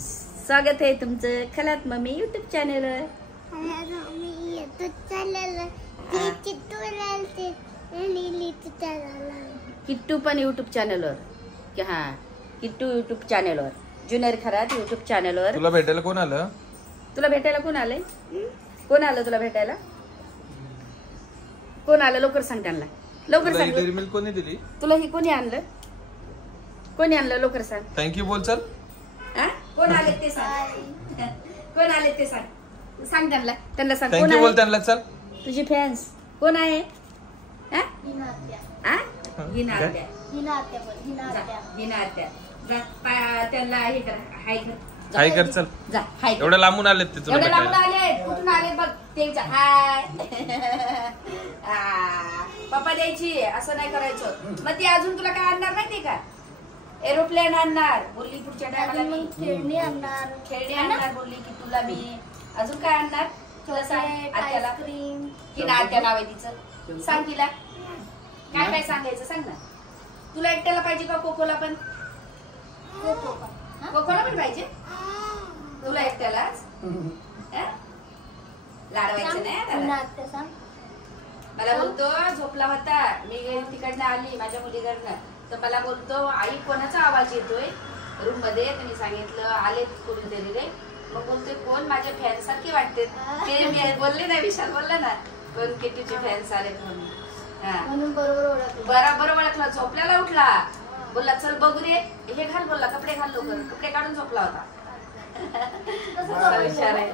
स्वागत आहे तुमचं खलात मम्मी युट्यूब चॅनलवर. किट्टू पण युट्यूब चॅनलवर. हा, किट्टू युट्यूब चॅनलवर, ज्युनियर खरात युट्यूब चॅनलवर. तुला भेटायला कोण आलं? तुला भेटायला कोण आलंय? कोण आलं तुला भेटायला? कोण आलं? लवकर सांग त्यांना, लवकर सांग. डेअरी मिल्क कोणी दिली तुला? ही कोणी आणलं? कोणी आणलं? लवकर सांग. थँक्यू बोल. चल, कोण आले ते सांग. कोण आले ते सांग. सांग त्यांना, त्यांना सांग. थँक्यू बोल त्यांना. चल, तुझे फॅन्स कोण आहे? त्यांना हे कर, हाय कर. हाय कर. चल, जा, हाय. एवढं लांबून आलेत ते तुला एवढे लांबून भेटायला. आले, कुठून आले बघ ते. हाय. पप्पा द्यायची, असं नाही करायचं. मग ती अजून तुला काय आणणार माहितीये का? एरोप्लेन आणणार बोलली पुढच्या टायमाला. मी खेळणी आणणार बोलली की तुला. मी अजून काय आणणार तुला सांग. आत्याला की ना, आत्या नाव आहे तिचं. सांग तिला काय काय सांगायचं, सांग ना. तुला एकट्याला पाहिजे का कोकोला पण? कोकोला पण पाहिजे तुला एकट्यालाच? लाडवायचं नाही त्याला. मला बोलतो झोपला होता, मी तिकडनं आली माझ्या मुलीकडनं, तर मला बोलतो आई कोणाचा आवाज येतोय रूम मध्ये. तुम्ही सांगितलं आले कोणीतरी रे. मग बोलतोय कोण? माझ्या फॅन सारखे वाटते ते. मी बोलले ना, विशाल बोलला ना कोण किट्टूचे फॅन्स आले म्हणून. बरोबर ओळखला. झोपल्याला उठला, बोलला चल बघू रे, हे घाल बोलला, कपडे घाल लवकर. कपडे काढून झोपला होता. हुशार आहे.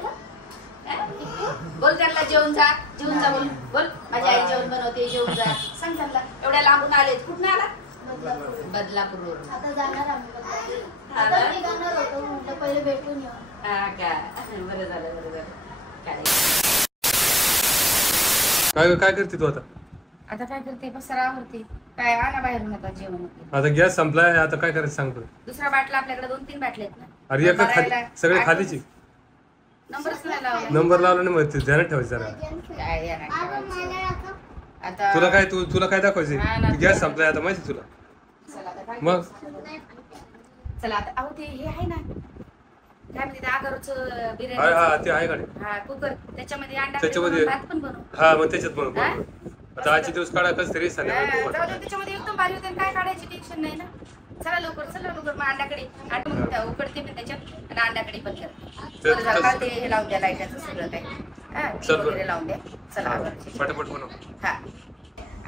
बोल त्यांना जेवून जा, जेवून जा. बोल बोल माझी आई जेवण बनवते, जेवून जा. सांग त्यांना. एवढ्या लांबून आलेत. कुठून आला? बदलापूरवरून. आता जाणार आम्ही. आता निघणार होतो, म्हटलं पहिले भेटून येऊ. हा का, बरं झालं, बरं झालं. काय करते तू आता? आता काय करते? पसरावरती काय आणा बाहेरून आता जेवण. आता गॅस संपलाय, आता काय करायचं सांगतो. दुसरा बाटला आपल्याकडे 2-3 बाटले आहेत ना. अरे एका सगळे खालीची नंबरच नाही लावला. नंबर लावला नाही, मग ध्यानात ठेवायचं जरा. काय या नाही. आता तुला काय दाखवायचं? गॅस संपलाय आता माहिती तुला. मग चला आता. अहो ते हे आहे ना, काय म्हणते आगरचं हा बिर्याणी. ते आहे गाडी. हा, कुकर. त्याच्यामध्ये अंडा त्याच्यामध्ये भात पण बनव. हा, मग त्याच्यात बनव. आता आजचे दिवस काढा कस तरी त्याच्यामध्ये एकदम भारी होते. काय काढायची टेन्शन नाही ना. चला लवकर, चला लवकर. मग अंड्याकडे उकडते पण त्याच्यात आणि अंड्याकडे पण कर. ते हे लावून द्या लाईटाचं सगळं काय वगैरे लावून द्या. चला पटापट बनव. हा,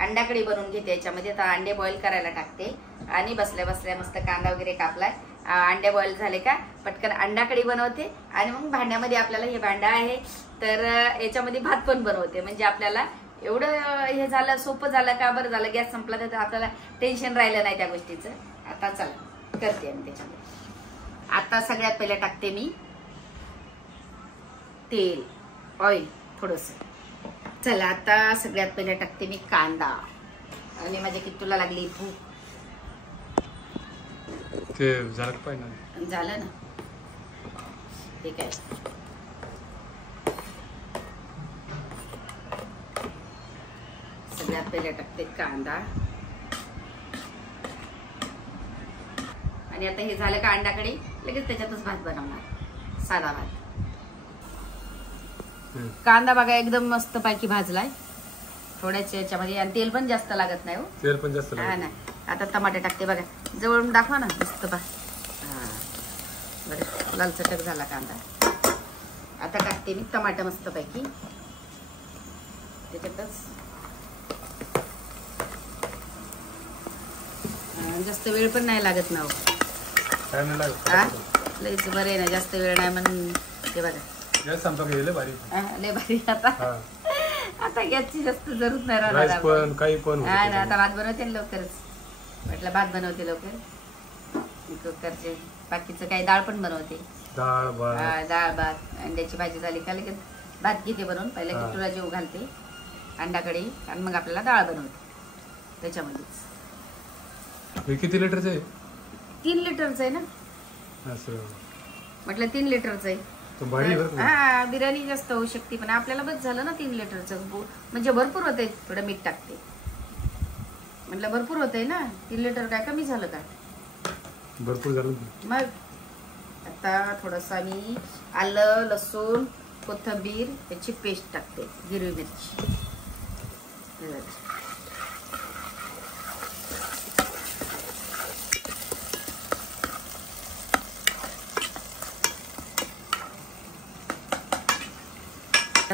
अंड्याकडे बनवून घेते. याच्यामध्ये आता अंडे बॉईल करायला टाकते आणि बसल्या बसल्या मस्त कांदा वगैरे कापलाय. अंडे बॉईल झाले का पटकन अंडाकडी बनवते आणि मग भांड्यामध्ये आपल्याला हे भांडा आहे तर याच्यामध्ये भात पण बनवते. म्हणजे आपल्याला एवढं हे झालं, सोपं झालं का. बरं झालं गॅस संपला तर आपल्याला टेन्शन राहिलं नाही त्या गोष्टीचं. आता चला करते आणि त्याच्यामध्ये आता सगळ्यात पहिले टाकते मी तेल, ऑइल थोडस. चला आता सगळ्यात पहिले टाकते मी कांदा. आणि माझ्या किट्टूला लागली भूक. ते झालं पाहिजे. झालं ना, ठीक आहे. सगळ्यात पहिले टाकते कांदा. आणि आता हे झालं का अंडाकडे लगेच त्याच्यातच भात बनवणार, साधा भात. कांदा बघा एकदम मस्त पैकी भाजलाय थोड्याच याच्यामध्ये. आणि तेल पण जास्त लागत नाही हो. तेल पण जास्त हा ना. आता टमाटे टाकते बघा, जवळून दाखवा ना मस्त बघा. बरं लाल चटक झाला कांदा. आता टाकते मी टमाटर मस्त पैकी त्याच्यातच. जास्त वेळ पण नाही लागत ना हो. लयच बरं आहे ना, जास्त वेळ नाही म्हणून. ते बघा गॅस संपला गेले भारी. लय भारी. आता गॅसची जास्त जरूर नाही राहणार. पण काही पण हा ना. आता भात बनवते ना लवकरच. म्हटलं भात बनवते लवकर. कुकरचे बाकीचं काही डाळ पण बनवते. डाळ भात, अंड्याची भाजी झाली का लगेच भात घेते बनवून. पहिल्या किट्टूला जेव घालते अंडाकडे आणि मग आपल्याला डाळ बनवते त्याच्यामध्येच. किती लिटरचं आहे? 3 लिटरचं आहे ना. म्हटलं 3 लिटरचं आहे. हा, बिर्याणी जास्त होऊ शकते पण आपल्याला बस झालं ना 3 लिटरचं. म्हणजे भरपूर होते. थोडं मीठ टाकते म्हटलं, भरपूर होतंय ना. 3 लिटर काय कमी झालं का? भरपूर झालं मग. आता थोडंसं मी आलं लसूण कोथिंबीर याची पेस्ट टाकते, हिरवी मिरची.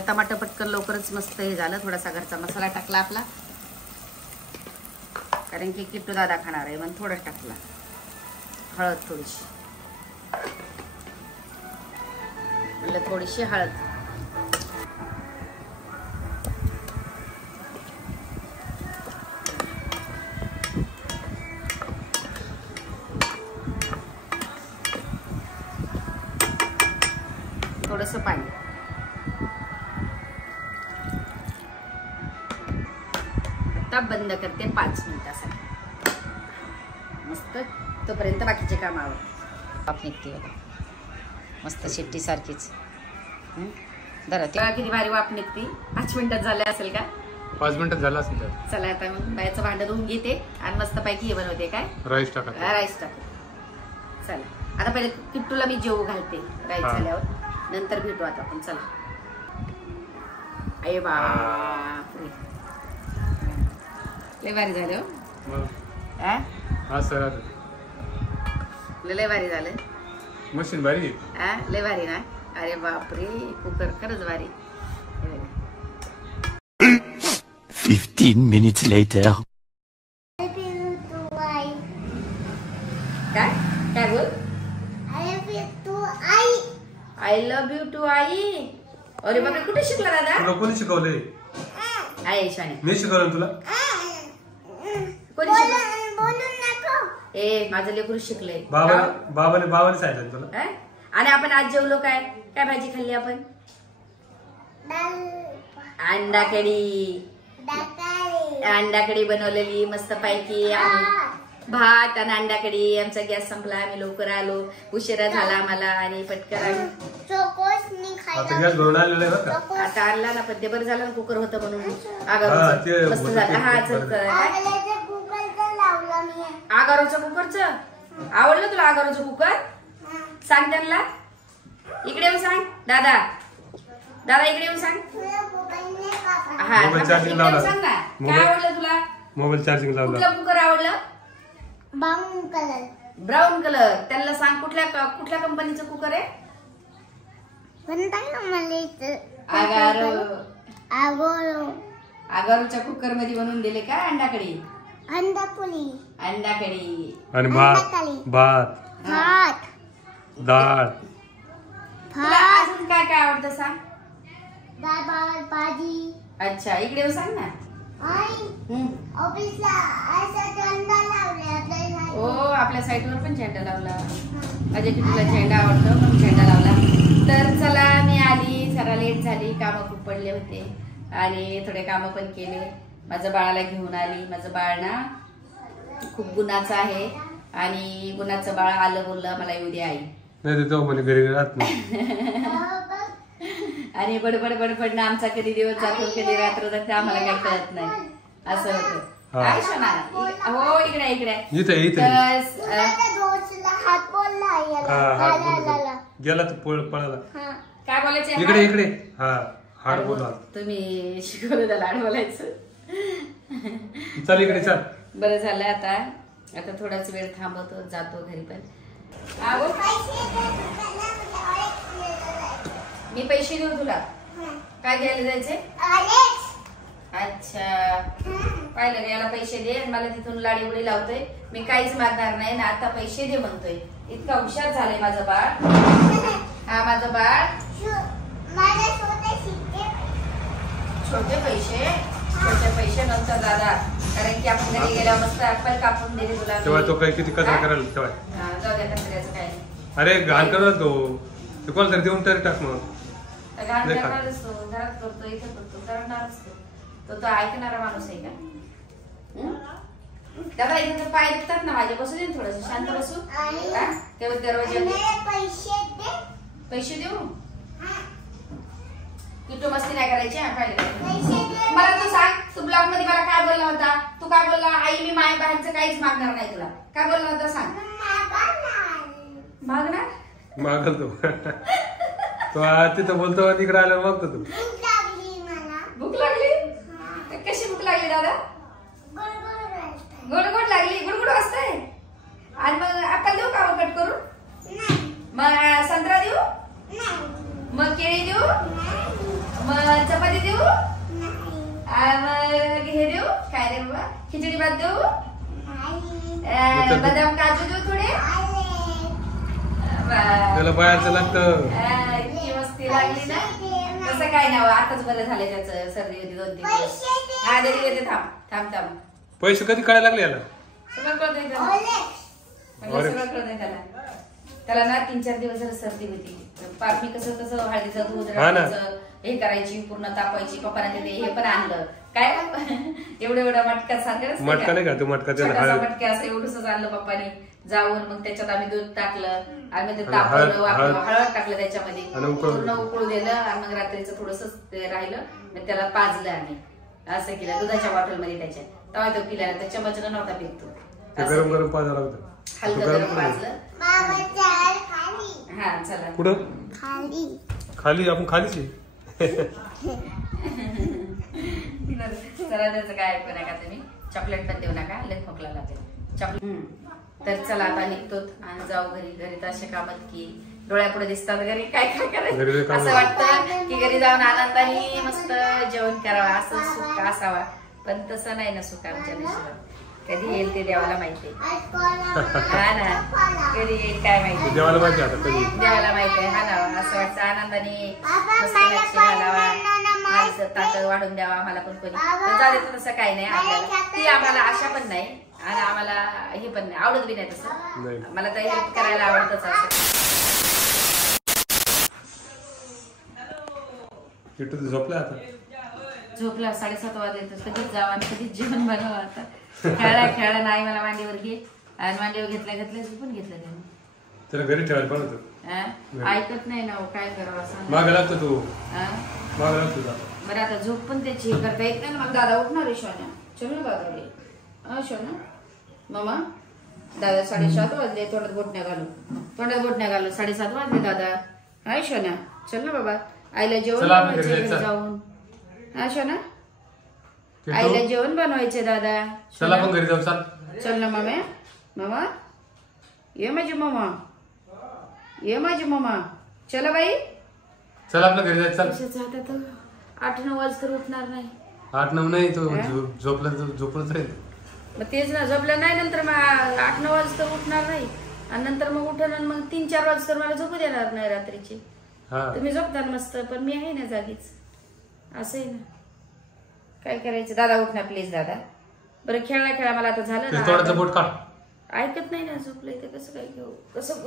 टमाटर पटकन लवकरच मस्त हे झालं. थोडासा घरचा मसाला टाकला आपला, कारण की किट्टू दादा खाणार आहे म्हणून थोडं टाकला. हळद थोडीशी, म्हणलं थोडीशी हळद. थोडंसं पाणी. आता बंद करते 5 मिनिटासाठी. मस्त तोपर्यंत बाकीचे काम आवड. वाफ निघते मस्त शेट्टी सारखीच. बरं तेव्हा किती भारी वाफ निघते. 5 मिनिटात झाले असेल का? 5 मिनिटात झाला असेल. चला आता मग बायाचं भांडं धुवून घेते आणि मस्त पैकी हे बनवते. काय राईस टाका. राईस टाकते. चला आता पहिले किट्टूला मी जेवू घालते. राईस झाल्यावर नंतर भेटू आता आपण. चला. अरे बापरे लय भारी झाले हो. लय भारी झालं. मशीन भारी लय भारी ना. अरे बापरे कुकर खरंच भारी. 15 minutes later. काय काय बोल. आय लव्ह यू टू आई. अरे बापरे कुठे शिकला दादा. तुला कोणी शिकवलंय. आहे शाने. मी शिकवलं तुला. कोणी शिकवलं. ए माझं लेकरू शिकलंय. बाबाने सांगितलं तुला. आणि आपण आज जेवलो काय काय भाजी खाल्ली आपण. अंडा कढी. अंडा कढी बनवलेली मस्त पैकी. भात आणि अंडा कढी. आमचा गॅस संपला. आम्ही लवकर आलो. उशिरा झाला आम्हाला आणि पटकन आता आणला ना. पण ते बरं झालं ना कुकर होतं म्हणून. आगारोचं मस्त झालं. हा आगारोचं कुकरचं आवडलं तुला. आगारोचं कुकर सांग त्यांना. इकडे येऊन सांग दादा. दादा इकडे येऊन सांग. हा सांग ना काय आवडलं तुला. मोबाईल चार्जिंग लावला. कुठलं कुकर आवडलं. Brown colour. Brown colour. त्यांना सांग कुठल्या कुठल्या कंपनीचं कुकर आहे. आगारोच्या कुकर मध्ये बनवून दिले का अंडा कढी. अंडा कढी आणि भात डाळ. तुला अजून काय काय आवडतं सांग. भाजी. अच्छा इकडे येऊन सांग ना. हो आपल्या साईटवर पण झेंडा लावला. माझ्या कितीला झेंडा आवडतो म्हणून झेंडा लावला. तर चला मी आली. जरा लेट झाली. कामं खूप पडले होते आणि थोडे कामं पण केले. माझं बाळाला घेऊन आली. माझं बाळ ना खूप गुणाचं आहे आणि गुणाचं बाळ आलं बोललं मला येऊ दे आई. घरी राहत नाही. आणि बडबड बडबडणं आमचा कधी दिवस जातो कधी रात्र जाते आम्हाला काही कळत नाही. असं होतं. हो इकडे इकडे गेला तर पळाला. काय बोलायचं इकडे इकडे. हा हाड बोला. तुम्ही शिकवलं त्याला हाड बोलायचं. चल इकडे चल. बरं झालं. आता थोडाच वेळ थांबवतो जातो घरी. पण मी पैसे देऊ तुला. काय घ्यायला जायचे. अच्छा पाहिलं याला पैसे दे. मला तिथून लाडी उडी लावतोय. मी काहीच मागणार नाही ना. आता पैसे दे म्हणतोय. इतका हुशार झालंय माझं बाळ. हा माझं बाळ. छोटे पैसे नंतर दादा. कारण की आपण घरी गेल्यावर मस्त ऍपल कापून दिले तुला. तेव्हा तो काही किती कचरा करायला तेव्हा. जाऊ द्या कचऱ्याचं काय. अरे घाण करत तो. ते कोणाला तरी देऊन तरी टाक. मग घरात करतो इथे करतो करणार असतो. तो ऐकणारा माणूस आहे का. दादा इथे पाय दुखतात ना माझे. बसू दे थोडस शांत बसू. तेव्हा दरवाजा पैसे देऊ. किट्टू मस्ती नाही करायची. मला तू सांग. तू ब्लॉग मध्ये मला काय बोलला होता. तू काय बोलला. आई मी बाहेरचं काहीच मागणार नाही तुला. काय बोलला होता सांग. मागणार मागल तो तिथं बोलतो तिकडे आल्यावर बघतो तू. भूक लागली? कशी भूक लागली दादा? गोड गोड लागली, गुडगुड वाजताय. आणि मग अक्कल देऊ का कट करून? मग संत्रा देऊ? मग केळी देऊ? मग चपाती देऊ? मग हे देऊ काय रे बाबा, खिचडी भात देऊ? बदाम काजू देऊ थोडे? त्याला बाहेरचं लागतं. इतकी मस्ती लागली ना. तसं काय नाही, आताच बरं झालं त्याचं, सर्दी होती 2-3 दिवस. हा देते, थांब थांब थांब. पैसे कधी कळायला लागले याला? सगळं कळतंय त्याला, सगळं कळतंय त्याला. त्याला ना 3-4 दिवस जरा सर्दी होती. मी कसं हळदीचं दूध हे करायची, पूर्ण तापवायची. पप्पाने ते हे पण आणलं काय एवढा मटका सांगत मटका नाही का तू? मटका मटका असं एवढंच आणलं पप्पाने जाऊन. मग त्याच्यात आम्ही दूध टाकलं आणि ते तापवलं, हळद टाकलं त्याच्यामध्ये, पूर्ण उकळू दिलं. आणि मग रात्रीचं थोडस राहिलं, मग त्याला पाजलं आम्ही. असं केलं दुधाच्या बॉटल मध्ये त्याच्या. तेव्हा तो पिला, त्या चमचनं नव्हता पित तो. गरम गरम पाजायला लागतं. हलकं गरम पाजलं. हा चला कुठं खाली? आपण खालीच चला त्याचं काय ऐकू नका तुम्ही. चॉकलेट पण देऊ नका, लय खोकला लागेल चॉकलेट. तर चला आता निघतो आणि जाऊ घरी. घरी तर असे कामात की डोळ्यापुढे दिसतात. घरी काय काय करायचं असं वाटतं की घरी जाऊन आनंदाने मस्त जेवण करावं, असं सुख असावा. पण तसं नाही ना सुख आमच्या नशिबात. कधी येईल ते देवाला माहिती. हा ना, कधी येईल काय माहिती, देवाला माहिती. देवाला माहिती आहे. हा ना, असं वाटतं आनंदाने मस्त लक्ष घालावा, ताकद वाढून द्यावा आम्हाला पण कोणी. पण जाऊ देत तसं काही नाही आपल्याला. ती आम्हाला आशा पण नाही आणि आम्हाला हे पण नाही, आवडत बी नाही तसं. मला तर हेल्प करायला आवडतच असं. झोपला आता? झोपला 7:30 वाजले. कधीच जावा आणि कधीच जेवण बनवा. आता खेळा नाही मला मांडीवर घे. आणि मांडीवर घेतल्या झोपून घेतलं त्याने. त्याला घरी ठेवायला पण होतं. ऐकत नाही ना, काय करावं सांग. माग लागतो तू, माग लागतो. बरं आता झोप पण त्याची करता येत नाही ना. मग दादा उठणार आहे शोन्या. चल ना दादा. शोन्या मामा, दादा 7:30 वाजले. तोंडात बोटण्या घालू. 7:30 वाजले दादा. हाय शोन्या, चल ना बाबा. आईला जेवण बनवायचे जाऊन. हा शोन्या, आईला जेवण बनवायचे दादा. चल आपण घरी जाऊ. चल ना मामा ये माझी मामा, ये माझी मामा. चला बाई, चल आपल्या घरी जायचं. आता तर 8-9 वाजता उठणार नाही. 8-9 नाही, तो झोपलंच राहील. मग तेच ना, झोपलं नाही. नंतर मग 8-9 वाजता उठणार नाही. आणि नंतर मग उठणार, मग 3-4 वाजता मला झोपू देणार नाही रात्रीची. तुम्ही झोपता मस्त, पण मी आहे ना जागीच. असं आहे ना, काय करायचं. दादा उठ ना प्लीज दादा. बरं खेळा मला आता झालं ना. तोंडाचं बोट काढ. ऐकत नाही ना, झोपलंय ते कसं काय घेऊ, कसं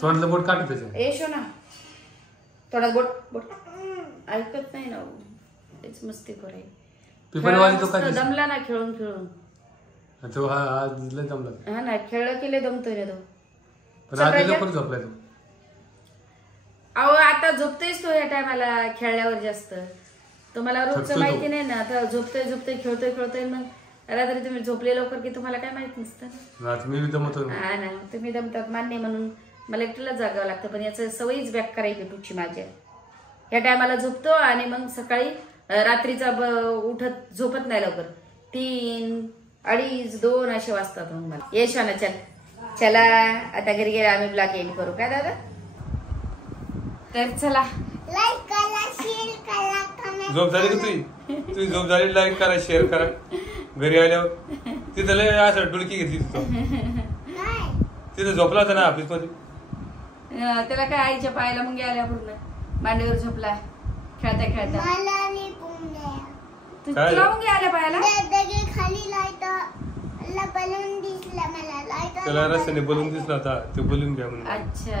तोंडाचं बोट काढ त्याचं. येशो ना, तोंडात बोट ऐकत नाही ना. तेच मस्ती करायची. दमला ना खेळून. तो आज लय दमला. हा ना, खेळलं की लय दमतोय ना तो. झोपलाय तो. अहो आता झोपतोयच तो या टायमाला खेळल्यावर जास्त. तुम्हाला रोजचं माहिती नाही ना. आता झोपतोय खेळतोय. मग रात्री तुम्ही झोपले लवकर की तुम्हाला काय माहित नसतं. हा ना, तुम्ही दमतात मान्य, म्हणून मला एकटीला जागावं लागतं. पण याचं सवयीच बॅक करायची तुझी माझ्या. या टायमाला झोपतो आणि मग सकाळी रात्रीचा उठत झोपत नाही लवकर. 3, 2:30, 2 असे वाजतात मग मला. येश ना, चला आता घरी गेला आम्ही ब्लॉग एंड करू काय दादा. तर चला, लाईक करा, शेअर करा, कमेंट. झोप झाली का तुझी झोप झाली? लाईक करा, शेअर करा. घरी आल्यावर तिथं लय असं डुलकी घेतली तिथं झोपला होता ना ऑफिस मध्ये. त्याला काय आईच्या पायाला मुंग्या आल्या, पूर्ण मांडीवर झोपला खेळता. तुला मुंग्या आल्या पायाला? खाली लाईट बलून दिसला मला. लाईट त्याला रस्त्याने बलून दिसला होता, ते बलून घ्या म्हणून. अच्छा,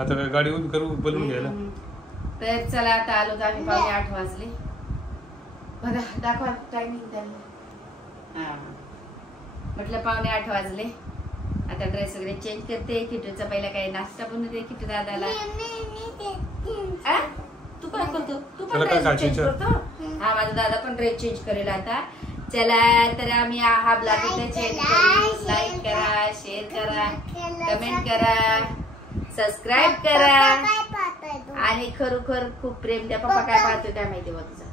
आता काय गाडी उभी करू बलून घ्यायला. तर चला आता आलो तर आम्ही 7:45 वाजले. बघा दाखवा टायमिंग त्यांना. म्हटलं 7:45 वाजले. आता ड्रेस वगैरे चेंज करते. किटूचा पहिला काही नाश्ता बनवते किटू दादाला. तू काय करतो? तू पण ड्रेस चेंज करतो? हा, माझा दादा पण ड्रेस चेंज करेल आता. चला तर आम्ही हा ब्लॉग इथे चेंज करू. लाईक करा, शेअर करा, कमेंट करा, सबस्क्राईब करा काय पाहताय तू? आणि खरोखर खूप प्रेम द्या. पप्पा काय पाहतोय काय माहिती बा तुझा.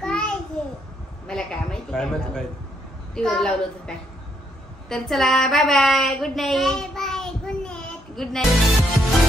काय हे? मला काय माहिती काय माहिती काय टीव्हीवर लावलं होतं काय. तर चला bye bye. Good night. Bye bye. Good night. Good night.